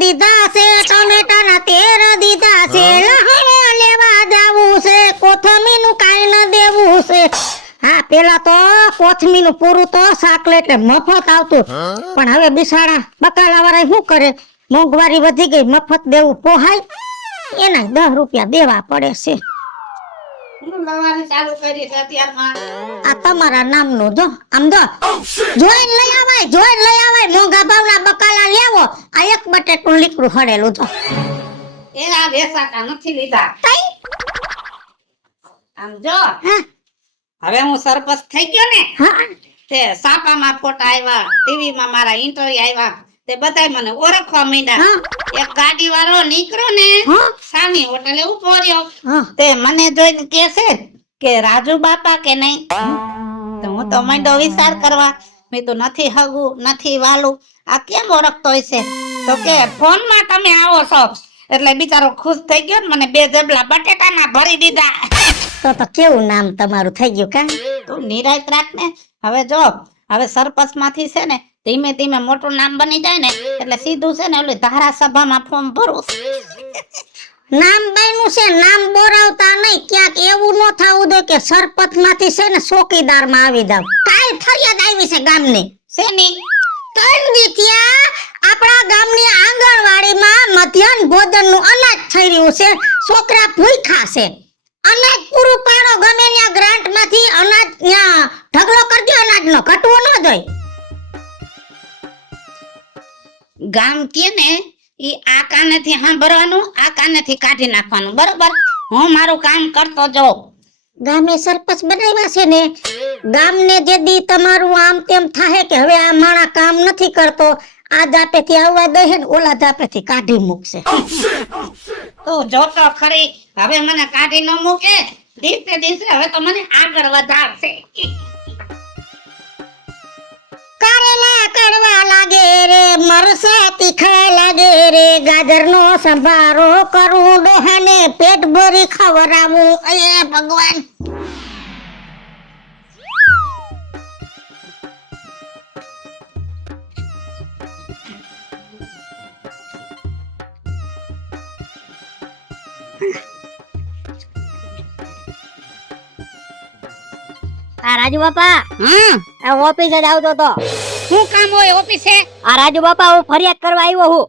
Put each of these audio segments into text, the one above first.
દીધા છે, ટમેટાના તેર દીધા છે, લહણા લેવા જાવું છે, કોથમીનું કાઈ ન દેવું છે. હા, પેલા તો કોથમીનું પૂરું તો સાકલે એટલે મફત આવતું, પણ હવે બિસાડા બકાલા વાળા શું કરે, મોંઘવારી વધી ગઈ, મફત દેવું પોહાય, એના 10 રૂપિયા દેવા પડે છે. આ તમારા નામનું જો આમ જો જોઈને લઈ આવાય મોંઘા ભાવના બકાલા લેવો. આ એક બટેટું લીકડું હળેલું જો એના વેસાતા નથી લીધા. આમ જો હવે હું સરપંચ થઈ ગયો ને, તે સાપામાં ફોટા આવ્યા, ટીવીમાં મારા ઇન્ટરવ્યુ આવ્યા, તે બધાય મને ઓળખવા માંડ્યા. એક ગાડી વાળો નીકળ્યો ને, સામી હોટલે ઉભો રહ્યો, તે મને જોઈને કહે છે કે રાજુ બાપા કે નહીં. તો હું તો માંડ્યો વિચાર કરવા, મેં તો નથી હગું નથી વાલું, આ કેમ ઓળખતો હશે? તો કે ફોનમાં તમે આવો છો. એટલે બિચારો ખુશ થઈ ગયો ને, મને 2 જબલા બટેટાના ભરી દીધા. તો કેવું નામ તમારું થઈ ગયું કા? તું નિરાત રાખ ને. હવે જો હવે સરપંચ માંથી છે ને ધીમે ધીમે મોટું નામ બની જાય ને, એટલે સીધું છે ને ઓલી ધારાસભામાં ફોર્મ ભરું. નામ બન્યું છે, નામ બોરાવતા નહીં. ક્યાંક એવું ન થવું દે કે સરપંચ માંથી છે ને ચોકીદાર માં આવી જાવ. કાલ ફરિયાદ આવી છે ગામની. શેની? 3 દી ત્યાં આપણા ગામની આંગણવાડીમાં મધ્યાહન ભોજનનું અનાજ થઈ રહ્યું છે. છોકરા ભૂખ્યા છે. અનાજ પૂરું પાડો, ગમે ત્યાં ગ્રાન્ટ માંથી અનાજ ત્યાં ઢગલો કરજો, અનાજનો ઘટવો ન જોઈએ. ગામ કે ને ઈ આ કાનેથી સાંભળવાનું, આ કાનેથી કાઢી નાખવાનું, બરોબર? હું મારું કામ કરતો જાઉં. ગામે સરપંચ બનાવ્યા છે ને, ગામને જે દી તમારું આમ તેમ થાય કે હવે આ માણા કામ નથી કરતો, આ જાપેથી આવવા દે ને, ઓલા જાપેથી કાઢી મૂકશે. તું જોતો ખરી, હવે મને કાઢી ન મૂકે, દિવસે દિવસે હવે તો મને આગળ વધારશે. કારેલા કડવા લાગે રે, મરસા તીખા લાગે રે, ગાજરનો સંભારો કરું, ડોહાને પેટ ભરી ખવડાવું. અયે ભગવાન! આ રાજુ બાપા, આ ઓફિસે જ આવતો તો. શું કામ હોય ઓફિસે? આ રાજુ બાપા, હું ફરિયાદ કરવા આવ્યો હું.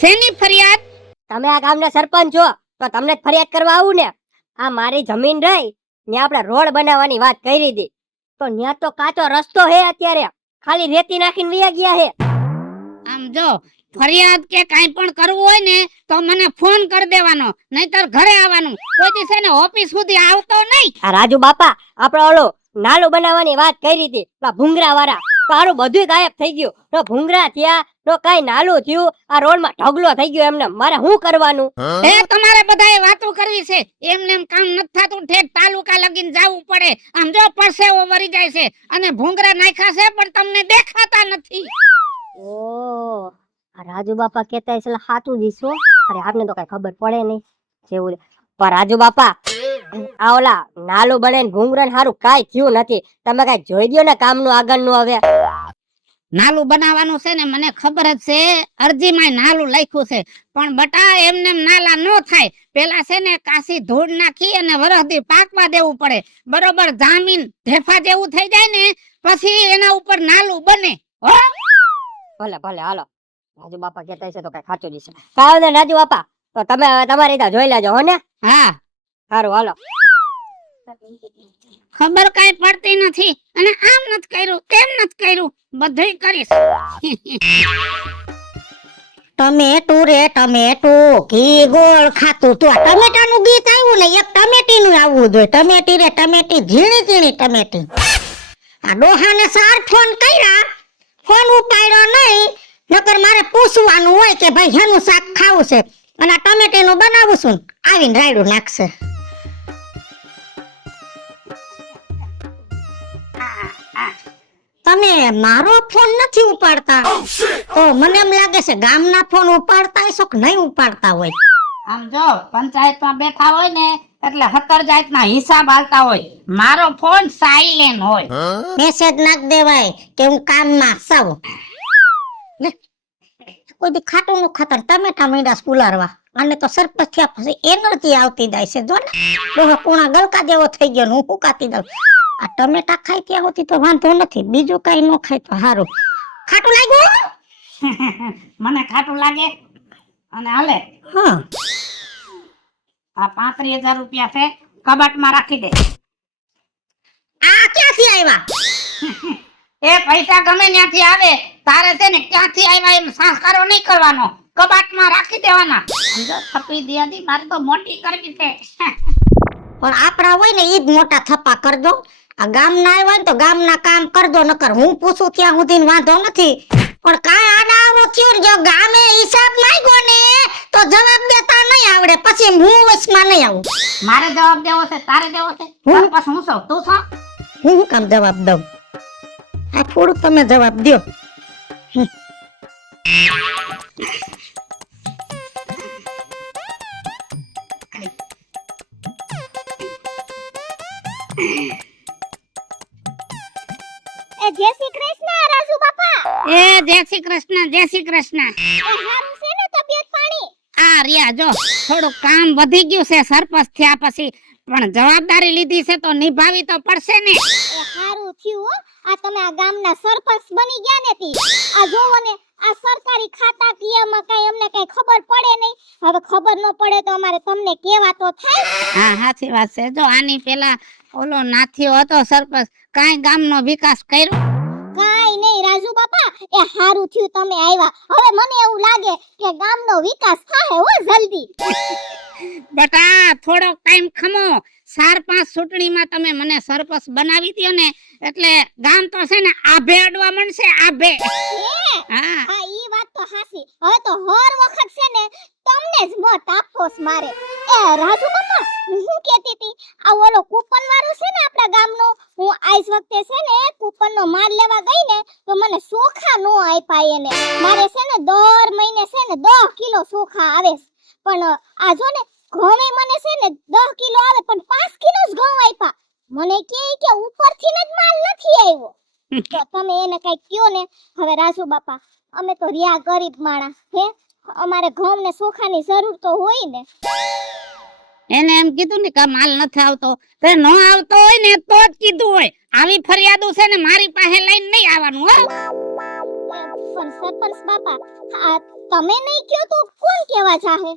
શેની ફરિયાદ? તમે આ ગામના સરપંચ છો તો તમને જ ફરિયાદ કરવા આવું ને. આ મારી જમીન રહી ત્યાં આપણે રોડ બનાવવાની વાત કરી હતી, તો ત્યાં તો કાચો રસ્તો હે, અત્યારે ખાલી રેતી નાખીને વયા ગયા હે. આમ જો ફરિયાદ કે કાઈ પણ કરવું હોય ને તો મને ફોન કરી દેવાનો, નહીતર ઘરે આવવાનું. કોઈ દિવસે ને ઓફિસ સુધી આવતો નહીં. આ રાજુ બાપા, આપણે ઓલો નાલું બનાવવાની વાત કરી હતી, આ ભૂંગરા વાળા, તો આનું બધું ગાયબ થઈ ગયું. તો ભૂંગરા થયા તો કઈ નાલું થયું, આ રોડમાં ઢગલો થઈ ગયો. એમને મારે શું કરવાનું? એ તમારે બધાએ વાતો કરવી છે, એમને એમ કામ નથી થતું. ઠેક તાલુકા લગીને જવું પડે. આમ જો પરસેવો વરી જાય છે, અને ભૂંગરા નાખ્યા છે પણ તમને દેખાતા નથી. ઓ, આ રાજુ બાપા કહેતા છે સાચું દીશો. અરે આપને તો કઈ ખબર પડે નહીં જેવું. પણ રાજુ બાપા, આ ઓલા નાલું બને ભૂંગરા હારું કાઈ થયું નથી. તમે કઈ જોઈ દો ને કામનું આગળનું. હવે નાલું બનાવવાનું છે ને, મને ખબર જ છે, અરજીમાં નાલું લખ્યું છે, પણ બટા એમને નાલા નો થાય. પેલા છે ને કાસી ધૂળ નાખી અને વરસથી પાકવા દેવું પડે, બરોબર? જામીન ઢેફા જેવું થઈ જાય ને પછી એના ઉપર નાલું બને. હો, ભલે ભલે, હાલો. રાજુ બાપા કહેતા છે તો કઈ ખાચું દીશે. કાવ ને રાજુ બાપા, તો તમે તમારી રીતે જોઈ લેજો, હો ને? હા, સારું, હાલો. ખબર કઈ પડતી નથી, અને આમ નથી કર્યું, તેમ નથી કર્યું, બધુંય કરીશ. ટમેટું રે ટમેટું, ઘી ગોળ ખાતું. તું આ ટમેટાનું ગીત આવ્યું ને, એક ટમેટીનું આવવું જોઈએ. ટમેટી રે ટમેટી, ઝીણી ઝીણી ટમેટી. આ ડોહાને 4 ફોન કર્યા, ફોન ઉપાડ્યો નહીં. નકર મારે પૂછવાનું હોય કે ભાઈ હેનું શાક ખાવું છે, અને આ ટમેટીનું બનાવું છું, આવીને રાયડું નાખશે. તમે મારો ફોન નથી ઉપાડતા, તો મને એમ લાગે છે ગામના ફોન ઉપાડતા હશો કે નહીં ઉપાડતા હોય. આમ જો પંચાયતમાં બેઠા હોય ને એટલે 17 જાતના હિસાબ આલતા હોય. મારો ફોન સાયલેન્ટ હોય. મેસેજ નાખ દેવાય કે હું કામમાં છું. કોઈ દી ખાટું નું ખાતા ને ટમેટા મીંડા સ્કુલારવા. અને તો સરપંચ થયા પછી એનર્જી આવતી જાય છે જો ને. ડોહો પૂણા ગલકા જેવો થઈ ગયો ને હું ફૂકાતી દઉં. આ ટમેટા ખાઈ ત્યાં હોતી તો વાંધો નથી, બીજું કઈ ન ખાય તો સારું. ખાટું લાગ્યું? મને ખાટું લાગે અને હાલે હા આ 35,000 રૂપિયા છે, કબાટમાં રાખી દે. આ ક્યાંથી આવ્યા? એ પૈસા ગમે ત્યાંથી આવે, તારે છે ને ક્યાંથી આવ્યા એમ સંસ્કારો નહીં કરવાનો, કબાટમાં રાખી દેવાના. સમજો થપી દિયાદી, મારે તો મોટી કરવી છે. પણ આપણા હોય ને ઈ જ મોટા થપ્પા કરજો. આ ગામના આવ્યા ને તો ગામના કામ કરજો, નકર હું પૂછું ત્યાં સુધી વાંધો નથી. પણ કાંઈ આડા આવો થયું ને જો ગામે હિસાબ માંગ્યો ને તો જવાબ દેતા નહીં આવડે, પછી હું વચમાં નહીં આવું. મારે જવાબ દેવો છે, તારે દેવો છે? સરપંચ હું છું, તું છો? હું શું કામ જવાબ દઉં? આ થોડું તમે જવાબ દો. જય શ્રી કૃષ્ણ રાજુ બાપા. એ જય શ્રી કૃષ્ણ, જય શ્રી કૃષ્ણ. હારું છે ને તબિયત પાણી? આ રિયા જો થોડું કામ વધી ગયું છે સરપંચ થયા પછી, પણ જવાબદારી લીધી છે તો નિભાવી તો પડશે ને. એ હારું થયું હો, આ તમે આ ગામના સરપંચ બની ગયા ને તી. આ જોવો ને આ સરકારી ખાતા કિયામાં કઈ અમને કઈ ખબર પડે નહીં. હવે ખબર ન પડે તો અમારે તમને કેવા તો થાય. હા સાચી વાત છે. જો આની પેલા ઓલો નાથીઓ હતો સરપંચ, કાંઈ ગામનો વિકાસ કર્યો? કાઈ નહીં રાજુ બાપા, એ હારું થયું તમે આવ્યા. હવે મને એવું લાગે કે ગામનો વિકાસ થાય હો જલ્દી. બટા થોડો ટાઈમ ખમો. 4-5 ચૂંટણીમાં તમે મને સરપંચ બનાવી દયો ને એટલે ગામ તો છે ને આભે અડવા મળશે, આભે. હા હા ઈ વાત તો હાસી. હવે તો હર વખત છે ને તમને જ મત આપોસ મારે. એ રાજુ બાપા હું કહેતી હતી, આ ઓલો કૂપન વાળો છે ને આપણા ગામનો, હું આજ વખતે છે ને કૂપનનો માલ લેવા ગઈ ને તો મને ચોખા નો આપ્યા એને. મારે છે ને દર મહિને છે ને 10 કિલો ચોખા આવે, પણ આ જો ને ઘઉં મને છે ને 10 કિલો આવે પણ 5 કિલો જ ઘઉં આપ્યા. મને કે ઉપરથી જ માલ નથી આવ્યો. તો તમે એને કઈ કયો ને. હવે રાજુ બાપા અમે તો રિયા ગરીબ માણા હે, અમારે ઘઉં ને ચોખાની જરૂર તો હોય ને. એને એમ કીધું ને કે માલ નથી આવતો, તે ન આવતો હોય ને તો જ કીધું હોય. આવી ફરિયાદો છે ને મારી પાસે લઈને નહીં આવવાનું હો. પણ સરપંચ બાપા આ તમે નહીં કયો તો કોણ કેવા ચાહે?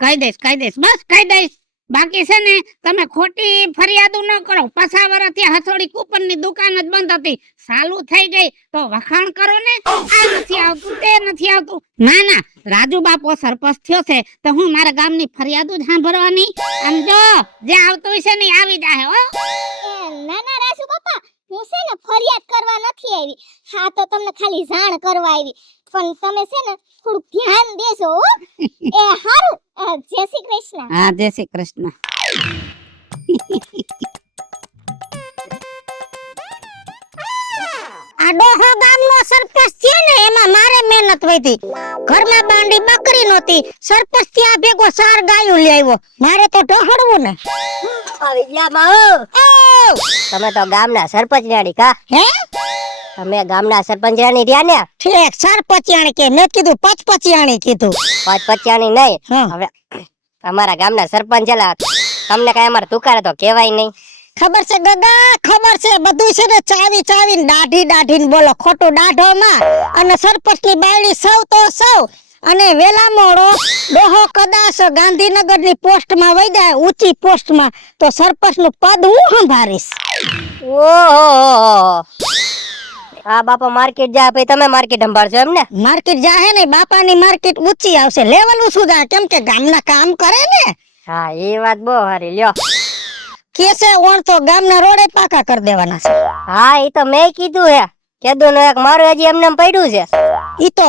કહી દઈશ, બસ કહી દઈશ. બાકી છે ને તમે ખોટી ફરિયાદો ન કરો. 5 વર્ષથી હથોડી કૂપનની દુકાન જ બંધ હતી, ચાલુ થઈ ગઈ તો વખાણ કરો ને. આ નથી આવતું, તે નથી આવતું. ના ના, રાજુ બાપો સરપંચ થયો છે તો હું મારા ગામની ફરિયાદો જ સાંભળવાની. આમ જો જે આવતું હોય છે ને આવી જાય હો. ના ના રાજુ બાપા, હું છે ને ફરિયાદ કરવા નથી આવી. હા તો તમને ખાલી જાણ કરવા આવી. પણ તમે છે ને થોડું ધ્યાન દેજો હો. એ હારું, જય શ્રી કૃષ્ણ. હા જય શ્રી કૃષ્ણ. આ ડોહા ગામનો સરપંચ થયો ને એમાં મારે મહેનત વધી. ઘરમાં બાંડી બકરી નહોતી, સરપંચ ત્યાં ભેગો 4 ગાયો લઈ આવ્યો. મારે તો ઢહડવું ને. આવી ગયા માં. તમે તો ગામના સરપંચ રાણી કા? હે તમે ગામના સરપંચ રાણી રહ્યા ને? ઠીક, સરપંચિયાણી કે મેં કીધું પચપચિયાણી કીધું. પચપચિયાણી નહીં. હા. હવે અમારા ગામના સરપંચ એલા તમને કઈ અમાર તુકારે તો કહેવાય નહીં. ખબર છે ગગા, ખબર છે બધું છે ને. ચાવી ચાવીને દાઢી ને બોલો ખોટું દાઢોમાં. અને સરપંચની બાયડી સૌ તો સૌ. અને વેલા મોડો ડોહો કદાચ ગાંધીનગરની પોસ્ટમાં વઈ જાય, ઊંચી પોસ્ટમાં, તો સરપંચનું પદ હું સંભાળીશ. ઓહો, આ બાપા માર્કેટ જા પછી તમે માર્કેટ સંભાળશો એમ ને? માર્કેટ જાહે ને બાપાની માર્કેટ ઊંચી આવશે, લેવલ ઊંચું જાય, કેમ કે ગામના કામ કરે ને. હા એ વાત બહુ સારી લ્યો. કેસે ઓણ તો ગામના રોડે પાકા કરી દેવાના છે. હા એ તો મેં કીધું હે, કીધું ને એક મારું હજી એમને પડ્યું છે. ઈ તો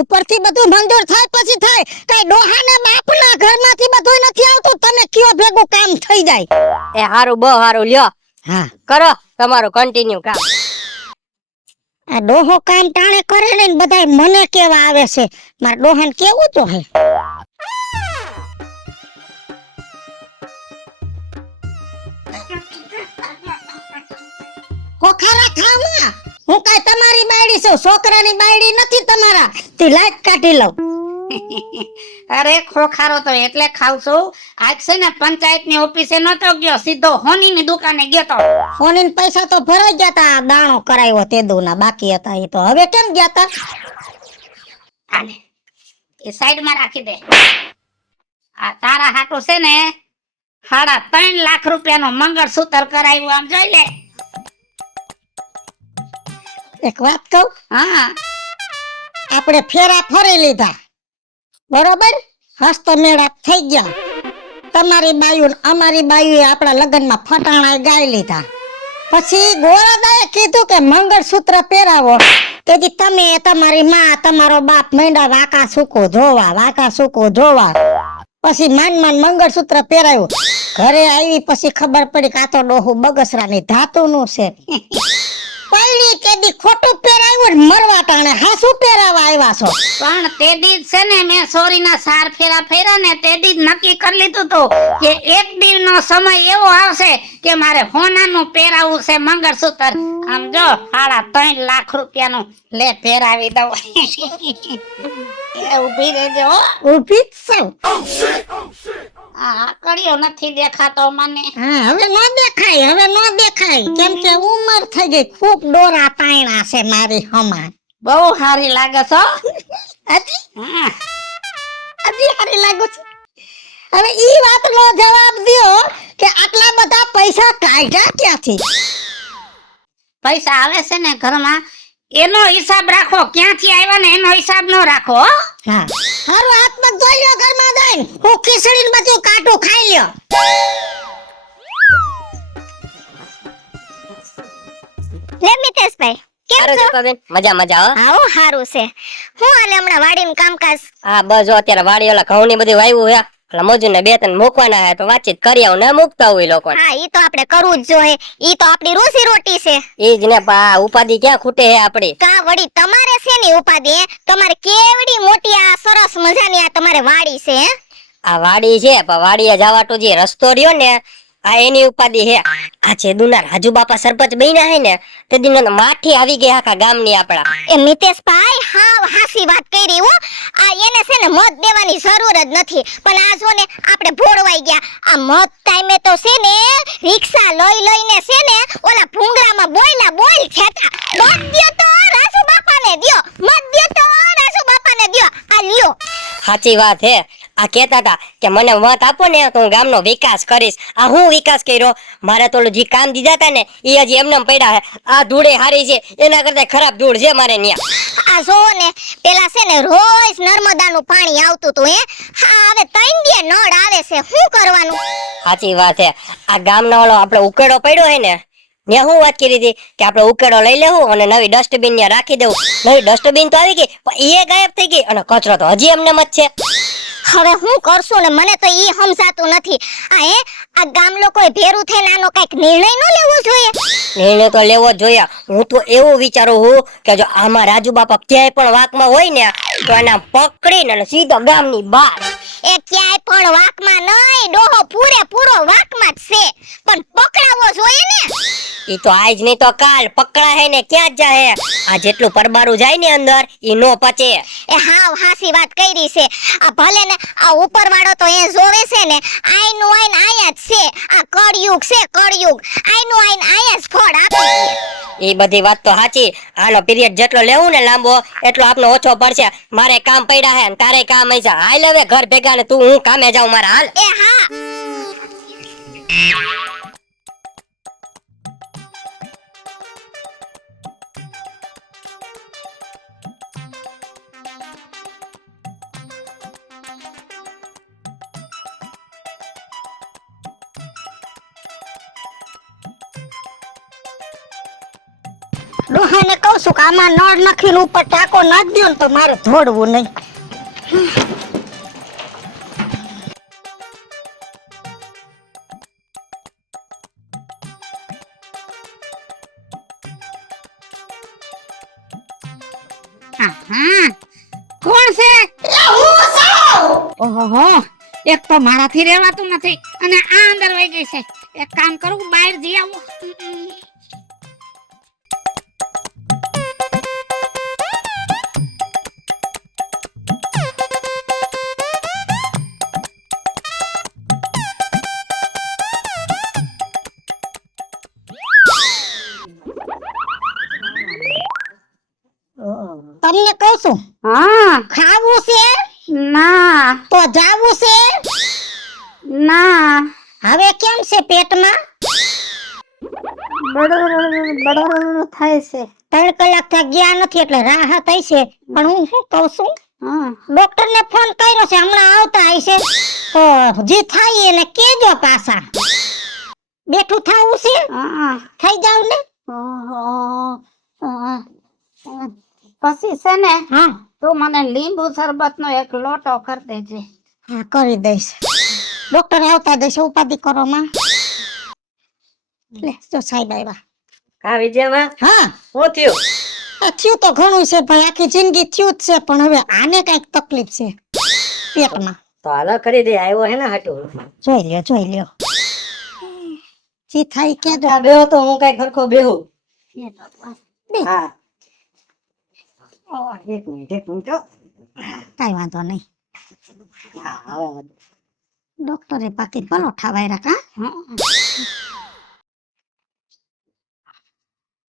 ઉપરથી બધું મંજૂર થાય પછી થાય. કઈ ડોહાના બાપના ઘરમાંથી બધું નથી આવતું, તમે કયો ભેગું કામ થઈ જાય. એ હારું, બહુ હારું લ્યો. હા કરો તમારું કન્ટિન્યુ કામ. આ ડોહો કામ ટાણે કરે ને બધાય મને કેવા આવે છે, મારા ડોહાને કેવું તો હે. હોખારા ખાવા હું કાંઈ તમારી બાયડી છું, છોકરાની બાયડી નથી તમારા. તે લાઈટ કાઢી લઉં. અરે ખોખારો તો એટલે ખાવ છું. આજ છે ને પંચાયતની ઓફિસે નતો ગયો, સીધો હોનીની દુકાને ગયો તો. ફોનીન પૈસા તો ભરાઈ ગયા તા, દાણો કરાવ્યો તે દુના બાકી હતા એ તો. હવે કેમ ગયા તા? આને એ સાઈડમાં રાખી દે. આ તારા હાટુ છે ને 3.5 લાખ રૂપિયાનો મંગળસૂત્ર કરાવ્યું, આમ જોઈ લે. એક વાત કહું, હા આપણે ફેરા ફરી લીધા બરોબર, હસ્તો મેળાપ થઈ ગયા. તમારી બાયુ અમારી બાયુએ આપણા લગ્નમાં ફટાણા ગાઈ લીધા. પછી ગોરાદાએ કીધું કે મંગળસૂત્ર પહેરાવો. તેથી તમે તમારી માં તમારો બાપ માંડ્યા વાકા સૂકો જોવા. પછી માન મંગળસૂત્ર પહેરાયું. ઘરે આવી પછી ખબર પડી કે આ તો ડોહું બગસરાની ધાતુનું છે. પૈડી કેદી ખોટું પહેરાવ્યું ને મરવા ટાણે હાસું પહેરાવા આવ્યા છો. પણ તે દી છે ને મેં સોરીના સાર ફેરા ફેરા ને તે દી નક્કી કરી લીધું તો કે એક દિવસનો સમય એવો આવશે કે મારે હોનાનું પહેરાવું છે મંગળસૂત્ર. આમ જો 3.5 લાખ રૂપિયાનું લે પહેરાવી દઉં. એ ઊભી રહેજો હો. ઊભી જ છું. આ કડિયો નથી દેખાતો મને. હા, હવે નો દેખાય કેમ કે ઉંમર થઈ ગઈ, ખૂબ ડોરા પાયણા છે મારી હમા. બહુ સારી લાગે છો. હજી હા સારી લાગુ છે. હવે ઈ વાતનો જવાબ દ્યો કે આટલા બધા પૈસા કાઢ્યા ક્યાંથી? પૈસા આવે છે ને ઘરમાં એનો હિસાબ રાખો, ક્યાંથી આવ્યા ને એનો હિસાબ ન રાખો હો. હા, હારું હાથ પગ ધોઈ લ્યો ઘરમાં જઈને. હું ખીચડીને બધું કાઢું ખાઈ લ્યો. લે મિતેશભાઈ, કેમ સારું છો? છે બેન, મજા હો. આવો હારું છે. હું હાલે હમણાં વાડીનું કામકાજ? હા બસ જો અત્યારે વાડી ઓલા ઘઉં ની બધી વાવ્યું હે, એટલે મજૂર ને 2-3 મૂકવાના હે, તો વાતચીત કરી આવું ને મૂકતા હોય લોકો. હા, ઈ તો આપણે કરવું જ જોઈએ. ઈ તો આપણી રોજી રોટી છે. ઈ જ ને પા, ઉપાધિ ક્યાં ખૂટે હે આપડી. કા વળી તમારે છે ની ઉપાધિ હે? તમારે કેવડી મોટી આ સરસ મજાની આ તમારે વાડી છે હે? આ વાડી છે પણ વાડીએ જવાતો જે રસ્તો રહ્યો ને આ એની ઉપાધિ હે. આ જેદુના રાજુ બાપા સરપંચ બન્યા હે ને તે દિન માઠી આવી ગઈ આખા ગામની આપડા. એ મિતેશભાઈ હાવ હાસી વાત કરી હો. આ એને છે ને મત દેવાની જરૂર જ નથી, પણ આ જો ને આપણે ભોળવાઈ ગયા. આ મત ટાઈમે તો છે ને રિક્ષા લઈને છે ને ઓલા ભૂંગરામાં બોલ ખેતા. મત દ્યો તો રાજુ બાપાને દ્યો, મત દ્યો તો રાજુ બાપાને દ્યો. આ લ્યો. સાચી વાત હે. આ કહેતા હતા કે મને મત આપો ને તો હું ગામનો વિકાસ કરીશ. આ હું વિકાસ કર્યો? મારે તો જે કામ દીધા હતા ને એ હજી એમને પડ્યા હે. આ ધૂળે હારી છે એના કરતા ખરાબ ધૂળ છે મારે ન્યા. આ જો ને પેલા છે ને રોજ નર્મદાનું પાણી આવતું હતું હે. હા, હવે 3 દી નળ આવે છે, શું કરવાનું? સાચી વાત હે. આ ગામનો ઓલો આપણે ઉકેડો પડ્યો હે ને ત્યાં હું વાત કરી હતી કે આપણે ઉકેડો લઈ લેવું અને નવી ડસ્ટબિન ત્યાં રાખી દેવું. નવી ડસ્ટબિન તો આવી ગઈ પણ એ ગાયબ થઈ ગઈ અને કચરો તો હજી એમને જ છે. હવે હું કરશું ને, મને તો ઈ સમજાતું નથી. આ ગામ લોકોએ ભેરું થઈને આનો કઈક નિર્ણય ન લેવો જોઈએ? નિર્ણય તો લેવો જ જોઈએ. હું તો એવું વિચારું છું કે જો આમાં રાજુ બાપા ક્યાંય પણ વાકમાં હોય ને તો એને પકડીને સીધો ગામની બહાર. એ ક્યાંય પણ વાકમાં નહીં, ડોહો પૂરેપૂરો વાકમાં જ છે, પણ પકડાવો જોઈએ ને. ઈ તો આજ નહીં તો કાલ પકડા હે ને ક્યાં જ જાહે. આ જેટલું પરબારું જાય ને અંદર ઈ નો પચે. એ હાવ હાસી વાત કરી છે. આ ભલે ને આ ઉપરવાળો તો એ જોવે છે ને આઈનું આઈન આયા જ છે. આ કળયુગ છે, કળયુગ. આઈનું આઈન આયા જ ફળ આપે. એ બધી વાત તો સાચી. આનો પીરિયડ જેટલો લેવું ને લાંબો એટલો આપનો ઓછો પડશે. મારે કામ પડ્યા હે ને તારે કામ હશે. હાલ હવે ઘર ભેગા ને તું હું કામે જાઉં મારા. હાલ. એ હા. ડોહાને કહું છું કે આમાં નળ નાખીને ઉપર ટાંકો નાખ દ્યો ને તો મારે ધોડવું નહીં. કોણ છે? ઓહો, એક તો મારાથી રહેવાતું નથી અને આ અંદર વહી ગઈ છે. એક કામ કરું, બહાર જઈ આવું. છું હા ખાવું છે ના તો જાવું છે ના હવે કેમ છે પેટમાં બડર થાય છે 3 કલાક થી ગયા નથી એટલે રાહત હશે પણ હું શું કહું છું હા ડોક્ટર ને ફોન કર્યો છે હમણાં આવતા હશે તો જે થાય એને કેજો પાછા બેઠું થાવું છે હા થઈ જાવ ને પછી છે ને હા તું મને લીંબુ શરબત નો એક લોટો કરી દેજે હા કરી દઈશ ડોક્ટર આવતા દઈશ ઉપાધિ કરો માં લે જો સાહેબ આવ્યા કા વિજયમાં હા શું થયું આ થયું તો ઘણું છે ભાઈ આખી જિંદગી થયું જ છે પણ હવે આને કઈક તકલીફ છે પેટમાં તો હાલો કરી દે આવ્યો હે ને હાટું જોઈ લ્યો જી થાય કે જો આ બેહો તો હું કઈ ખરખો બેહું હા એક મિનિટ હો. કઈ વાંધો નહીં હા હવે ડોક્ટરે પાકી પરોઠા વાયરા કા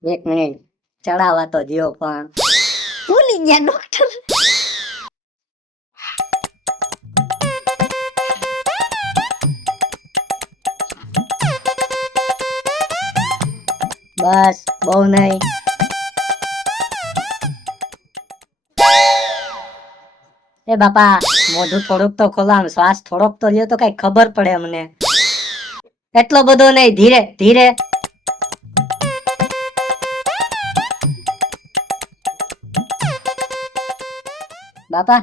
એક મિનિટ ચડાવવા તો દ્યો પણ ભૂલી ગયા ડોક્ટર બસ બહુ નહીં એ બાપા મોઢું થોડુંક તો ખોલો આમ શ્વાસ થોડોક તો લ્યો તો કઈ ખબર પડે અમને એટલો બધો નહીં ધીરે ધીરે બાપા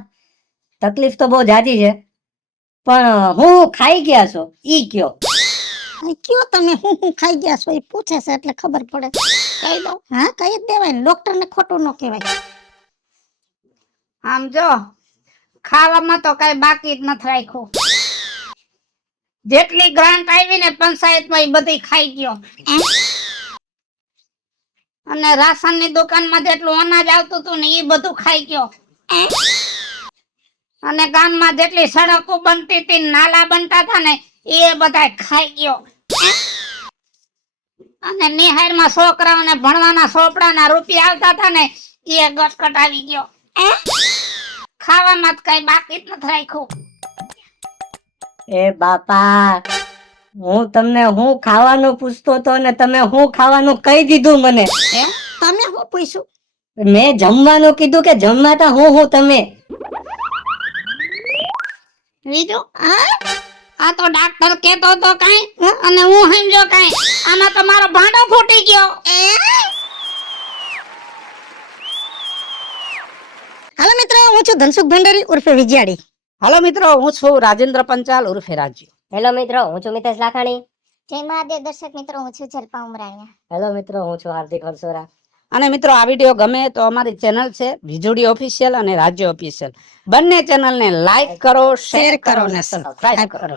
તકલીફ તો બહુ જાજી છે પણ હું ખાઈ ગયા છો ઈ કયો કયો તમે હું ખાઈ ગયા છો એ પૂછે છે એટલે ખબર પડે કહી દો હા કહી જ દેવાય ને ડોક્ટર ને ખોટું ન કહેવાય આમ જો ખાવામાં તો કઈ બાકી જ નથી રાખ્યું જેટલી ગ્રાન્ટ આવી ને પંચાયતમાં એ બધી ખાઈ ગયો અને રાશનની દુકાનમાં જેટલું અનાજ આવતું હતું ને એ બધું ખાઈ ગયો અને ગામમાં જેટલી સડકો બનતી હતી નાલા બનતા હતા ને એ બધા ખાઈ ગયો અને નિહાળમાં છોકરાઓને ભણવાના ચોપડાના રૂપિયા આવતા હતા ને એ ગટકટ આવી ગયો ખાવામાં કઈ બાકી જ નથી રાખ્યું એ બાપા હું તમને હું ખાવાનું પૂછતો હતો ને તમે હું ખાવાનું કહી દીધું મને તમે હું પૂછ્યું મેં જમવાનું કીધું કે જમવાતા હું તમે બીજું આ તો ડાક્ટર કેતો તો કાઈ અને હું સમજો કાઈ આમાં તો મારો ભાંડો ફૂટી ગયો હાલો મિત્રો હું છું ધનસુખ ભંડારી ઉર્ફે વિજયાડી હાલો મિત્રો હું છું રાજેન્દ્ર પંચાલ ઉર્ફે રાજ્ય હેલો મિત્રો હું છું મિતેશ લાખાણી જય મહાદેવ દર્શક મિત્રો, હું છું જલ્પા ઉમરાણીયા. હેલો મિત્રો હું છું હાર્દિક હરસોરા. અને મિત્રો આ વિડીયો ગમે તો અમારી ચેનલ છે વીજળી ઓફિશિયલ અને રાજ્ય ઓફિશિયલ બંને ચેનલને લાઈક કરો, શેર કરો અને સબસ્ક્રાઇબ કરો.